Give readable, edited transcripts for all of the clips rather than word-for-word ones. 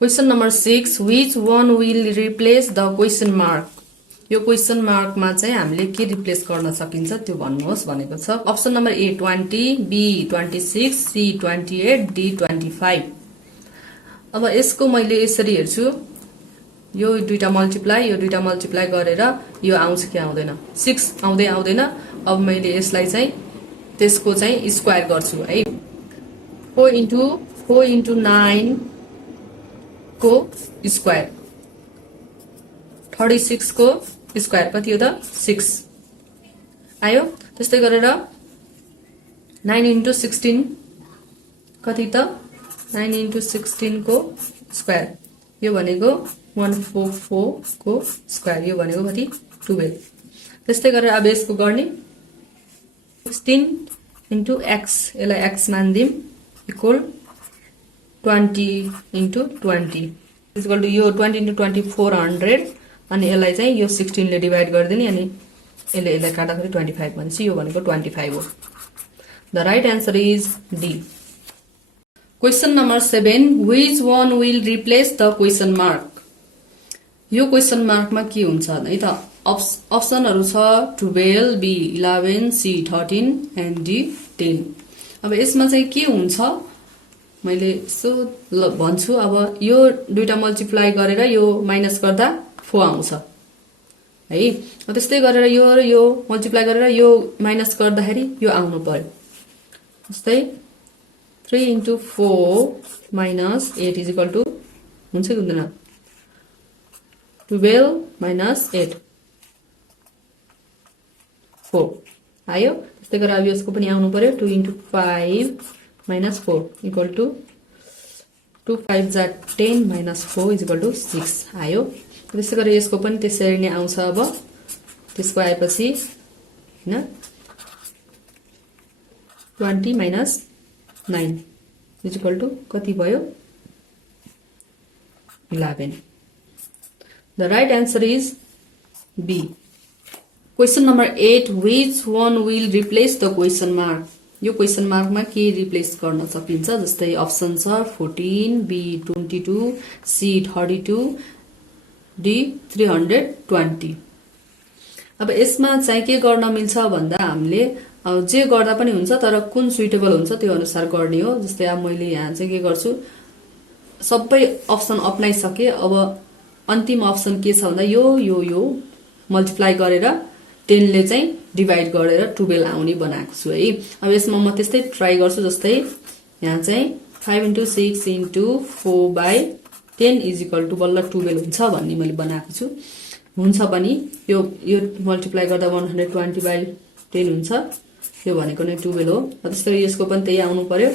Question number 6. Which one will replace the question mark? यो question मार्कमा चाहिँ हामीले के रिप्लेस गर्न सकिन्छ त्यो भन्नुहोस् भनेको छ। Option number A 20, B 26, C 28, D 25। अब यसको मैले यसरी हेर्छु, यो दुईटा मल्टिप्लाई गरेर यो आउँछ कि आउँदैन, 6 आउँदैन। अब मैले यसलाई चाहिँ त्यसको चाहिँ स्क्वायर गर्छु है। 4 into 9 को स्क्वायर, 36 को स्क्वायर कति हो त 6 आयो। त्यस्तै गरेर 9 into 16 कति त 9 into 16 को स्क्वायर, यो भनेको 144 को स्क्वायर, यो भनेको कति 12। त्यस्तै गरेर अब यसको गर्ने 16 into x, यसलाई x मान्दिम, इक्वल 20 into 20 इक्वल टु यो 20 into 20 400, अनि यसलाई चाहिँ यो 16 ले डिवाइड गरिदिने, अनि यसलाई काट्दाखेरि 25 भन्छ, यो भनेको 25 हो। The right answer is D. Question number 7. Which one will replace the question mark? यो क्वेशन मार्कमा के हुन्छ है त, अप्सनहरु छ 12, बी 11, सी 13 एन्ड डी 10। अब यसमा चाहिँ के हुन्छ मैले यसो भन्छु। अब यो दुईटा मल्टिप्लाई गरेर यो माइनस गर्दा 4 आउँछ है। त्यस्तै गरेर यो मल्टिप्लाई गरेर यो माइनस गर्दाखेरि यो आउनु पर्यो। जस्तै 3 into 4 minus 8 is equal to हुन्छ कि हुँदैन, 12 minus 8 4 आयो। त्यस्तै गरेर अब यसको पनि आउनु पर्यो, 2 into 5 minus 4 equal to 2 5 जा 10 minus 4 is equal to 6 आयो। त्यसै गरी यसको पनि त्यसरी नै आउँछ। अब त्यसको आएपछि हैन 20 minus 9 is equal to कति भयो 11। The right answer is B. Question number 8. Which one will replace the question mark? यो क्वेशन मार्कमा के रिप्लेस गर्न सकिन्छ, जस्तै अप्सन छ 14, बी 22, सी 32, डी 320। अब यसमा चाहिँ के गर्न मिल्छ भन्दा हामीले जे गर्दा पनि हुन्छ, तर कुन सुइटेबल हुन्छ त्यो अनुसार गर्ने हो। जस्तै अब मैले यहाँ चाहिँ के गर्छु, सबै अप्सन अप्नाइसके। अब अन्तिम अप्सन के छ भन्दा यो मल्टिप्लाई गरेर 10 ले चाहिँ डिवाइड गरेर 12 आउने बनाएको छु है। अब यसमा म त्यस्तै ट्राई गर्छु। जस्तै यहाँ चाहिँ 5 into 6 into 4 by 10 is equal to बल्ल 12 हुन्छ भन्ने मैले बनाएको छु। हुन्छ पनि यो मल्टिप्लाई गर्दा 120 by 10 हुन्छ, यो भनेको नै 12 हो। त्यसैले यसको पनि त्यही आउनु पर्यो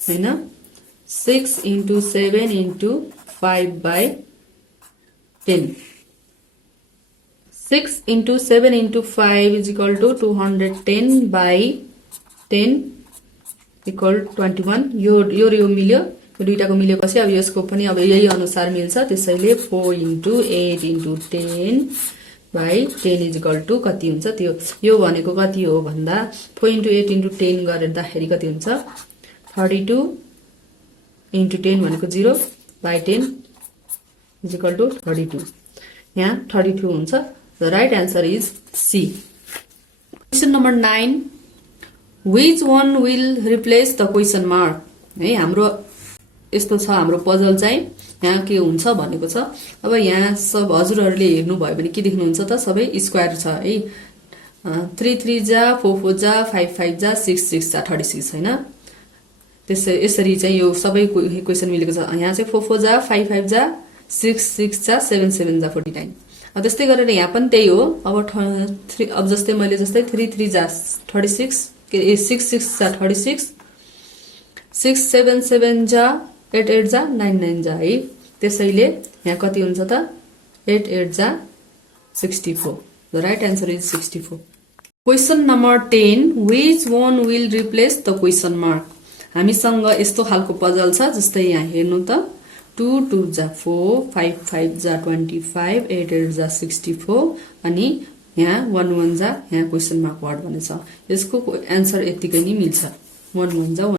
हैन। 6 into 7 into 5 by 10, 6 into 7 into 5 is equal to 210 by 10 equal 21। यो मिल्यो, यो दुईटाको मिलेपछि अब यसको पनि अब यही अनुसार मिल्छ। त्यसैले 4 into 8 into 10 by 10 is equal to कति हुन्छ त्यो, यो भनेको कति हो भन्दा 4 into 8 into 10 गर्दाखेरि कति हुन्छ 32 into 10 भनेको 0 by 10 is equal to 32। यहाँ 32 हुन्छ। The right answer is C. Question number 9. Which one will replace the question mark? है हाम्रो यस्तो छ हाम्रो पजल चाहिँ यहाँ के हुन्छ भनेको छ। अब यहाँ सब हजुरहरुले हेर्नु भयो भने के देख्नुहुन्छ त, सबै स्क्वायर छ है। 3 3 जा 4 4 जा 5 5 जा 6 6 जा 36 हैन। यसरी चाहिँ यो सबै क्वेशन मिलेको छ। यहाँ चाहिँ 4 4 जा 5 5 जा 6 6 जा 7 7 जा 49। अब त्यस्तै गरेर यहाँ पनि त्यही हो। अब जस्तै मैले जस्तै 3 3 जा 36 6 6 जा 36, 6 7 7 जा 8 8 जा 9 9 जा है। त्यसैले यहाँ कति हुन्छ त 8 8 जा 64। The right answer is 64. Question number 10. Which one will replace the question mark? हामीसँग यस्तो खालको पजल छ। जस्तै यहाँ हेर्नु त 2 2 जा 4 5 5 जा 25 8 8 जा 64 अनि यहाँ 1 1 जा यहाँ क्वेशन मार्क वर्ड भनेछ। यसको आन्सर यतिकै नै मिल्छ, 1 1 जा